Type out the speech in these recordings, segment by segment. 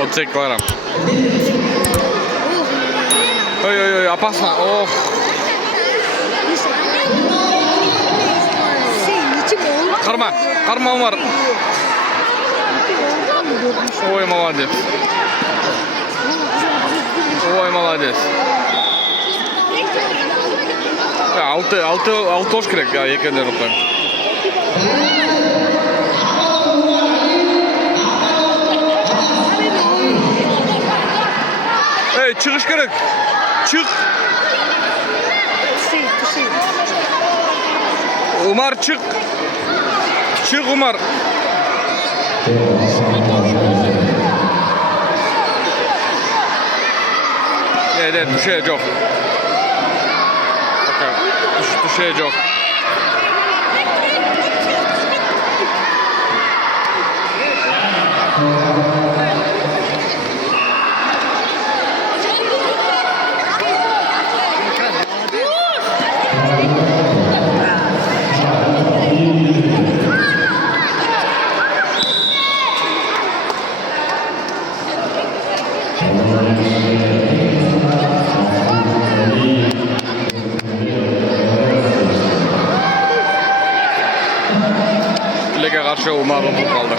32 gram. Ой, опасно. Ох. Карма, Умар. Ой, молодец. Ой, молодец. Altı hoş gerek ya, yekenden okuyayım. Hey, çıkış gerek. Çık. Umar çık. Çık Umar. Evet, düşecek. Düşecek. Lege karşı Umar kaldı.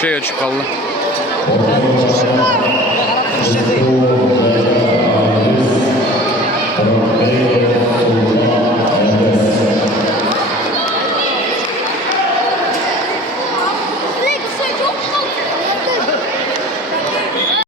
Şey açık kaldı.